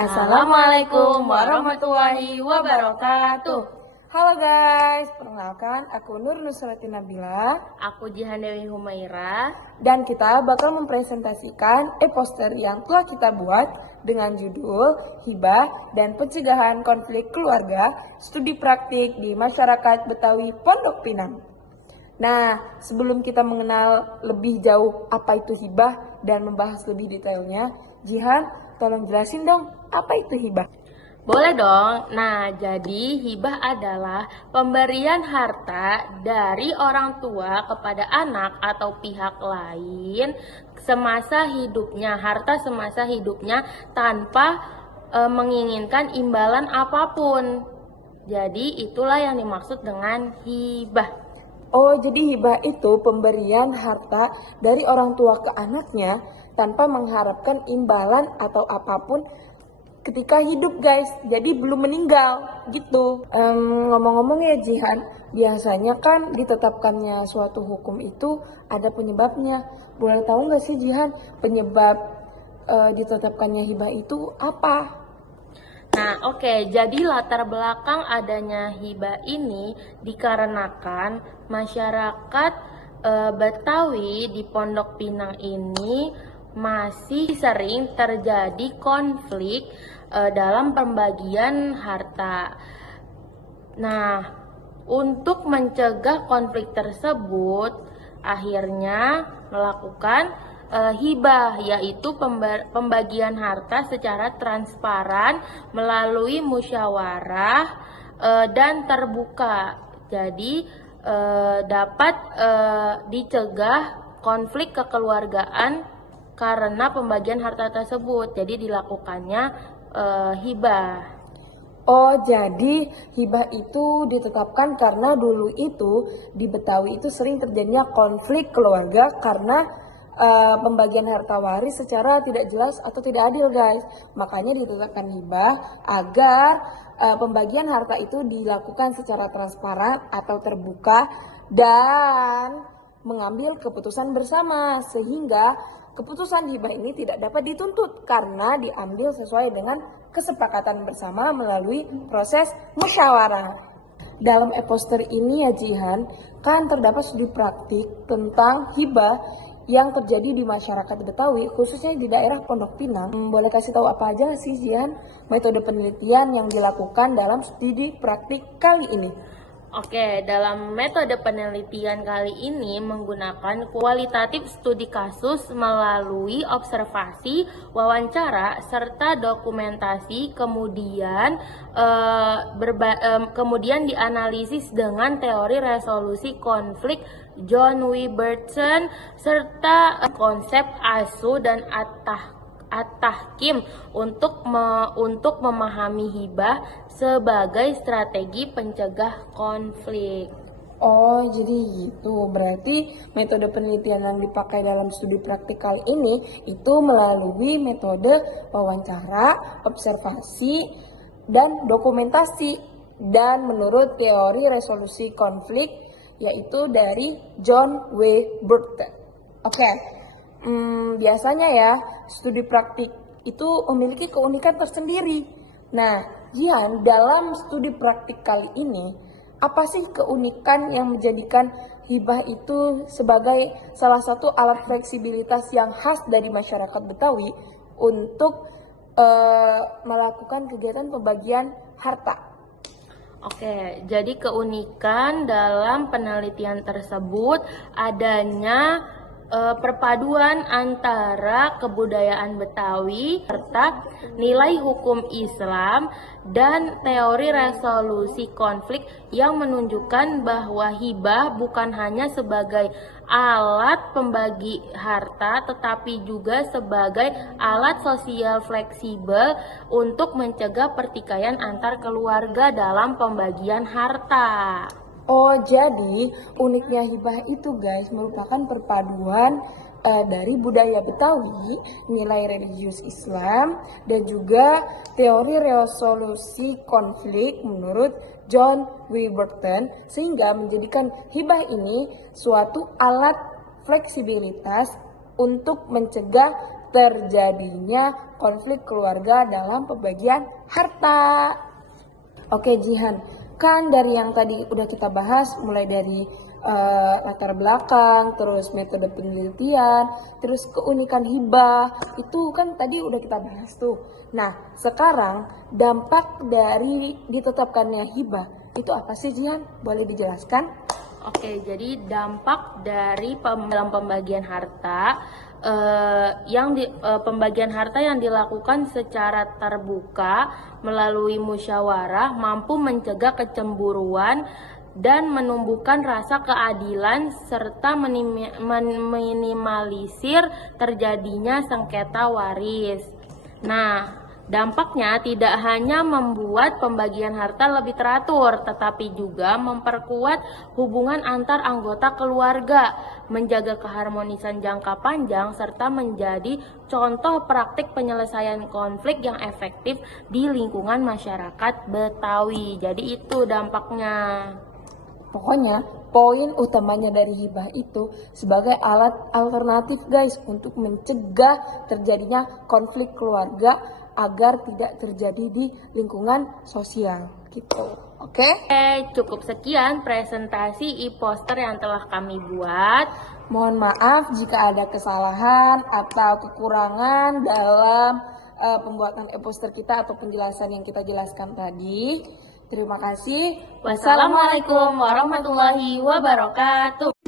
Assalamualaikum warahmatullahi wabarakatuh. Halo guys, perkenalkan aku Nur Nusratin Nabila. Aku Jihan Dewi Humaira. Dan kita bakal mempresentasikan e-poster yang telah kita buat dengan judul Hibah dan Pencegahan Konflik Keluarga, Studi Praktik di Masyarakat Betawi Pondok Pinang. Nah, sebelum kita mengenal lebih jauh apa itu hibah dan membahas lebih detailnya, Jihan, tolong jelasin dong, apa itu hibah? Boleh dong. Nah, jadi hibah adalah pemberian harta dari orang tua kepada anak atau pihak lain semasa hidupnya, harta semasa hidupnya tanpa menginginkan imbalan apapun. Jadi itulah yang dimaksud dengan hibah. Oh, jadi hibah itu pemberian harta dari orang tua ke anaknya tanpa mengharapkan imbalan atau apapun ketika hidup guys, jadi belum meninggal gitu. Ngomong-ngomong ya Jihan, biasanya kan ditetapkannya suatu hukum itu ada penyebabnya. Boleh tahu nggak sih Jihan, penyebab ditetapkannya hibah itu apa? Nah, oke. Jadi latar belakang adanya hibah ini dikarenakan masyarakat Betawi di Pondok Pinang ini masih sering terjadi konflik dalam pembagian harta. Nah, untuk mencegah konflik tersebut, akhirnya melakukan hibah, yaitu pembagian harta secara transparan melalui musyawarah dan terbuka. Jadi dapat dicegah konflik kekeluargaan karena pembagian harta tersebut. Jadi dilakukannya hibah. Oh, jadi hibah itu ditetapkan karena dulu itu di Betawi itu sering terjadinya konflik keluarga karena pembagian harta waris secara tidak jelas atau tidak adil guys. Makanya ditetapkan hibah agar pembagian harta itu dilakukan secara transparan atau terbuka dan mengambil keputusan bersama, sehingga keputusan hibah ini tidak dapat dituntut karena diambil sesuai dengan kesepakatan bersama melalui proses musyawarah. Dalam e-poster ini ya Jihan, kan terdapat studi praktik tentang hibah yang terjadi di masyarakat Betawi, khususnya di daerah Pondok Pinang. Boleh kasih tahu apa aja sih Jihan metode penelitian yang dilakukan dalam studi praktik kali ini? Oke, dalam metode penelitian kali ini menggunakan kualitatif studi kasus melalui observasi, wawancara, serta dokumentasi, kemudian dianalisis dengan teori resolusi konflik John W. Burton, serta konsep ASU dan At-Tahkim untuk memahami hibah sebagai strategi pencegah konflik. Oh, jadi gitu. Berarti metode penelitian yang dipakai dalam studi praktik kali ini itu melalui metode wawancara, observasi, dan dokumentasi. Dan menurut teori resolusi konflik, yaitu dari John W. Burton. Oke. Biasanya ya, studi praktik itu memiliki keunikan tersendiri. Nah, Jihan, dalam studi praktik kali ini, apa sih keunikan yang menjadikan hibah itu sebagai salah satu alat fleksibilitas yang khas dari masyarakat Betawi untuk melakukan kegiatan pembagian harta? Oke, jadi keunikan dalam penelitian tersebut adanya perpaduan antara kebudayaan Betawi serta nilai hukum Islam dan teori resolusi konflik yang menunjukkan bahwa hibah bukan hanya sebagai alat pembagi harta tetapi juga sebagai alat sosial fleksibel untuk mencegah pertikaian antar keluarga dalam pembagian harta. Oh, jadi uniknya hibah itu guys merupakan perpaduan dari budaya Betawi, nilai religius Islam, dan juga teori resolusi konflik menurut John W. Burton, sehingga menjadikan hibah ini suatu alat fleksibilitas untuk mencegah terjadinya konflik keluarga dalam pembagian harta. Oke Jihan, kan dari yang tadi udah kita bahas, mulai dari latar belakang, terus metode penelitian, terus keunikan hibah, itu kan tadi udah kita bahas tuh. Nah, sekarang dampak dari ditetapkannya hibah itu apa sih Jihan? Boleh dijelaskan? Oke, jadi dampak dari dalam pembagian harta pembagian harta yang dilakukan secara terbuka melalui musyawarah mampu mencegah kecemburuan dan menumbuhkan rasa keadilan serta meminimalisir terjadinya sengketa waris. Nah, dampaknya tidak hanya membuat pembagian harta lebih teratur, tetapi juga memperkuat hubungan antar anggota keluarga, menjaga keharmonisan jangka panjang, serta menjadi contoh praktik penyelesaian konflik yang efektif di lingkungan masyarakat Betawi. Jadi itu dampaknya. Pokoknya poin utamanya dari hibah itu sebagai alat alternatif guys untuk mencegah terjadinya konflik keluarga agar tidak terjadi di lingkungan sosial gitu. Oke? Cukup sekian presentasi e-poster yang telah kami buat. Mohon maaf jika ada kesalahan atau kekurangan dalam pembuatan e-poster kita atau penjelasan yang kita jelaskan tadi. Terima kasih. Wassalamualaikum warahmatullahi wabarakatuh.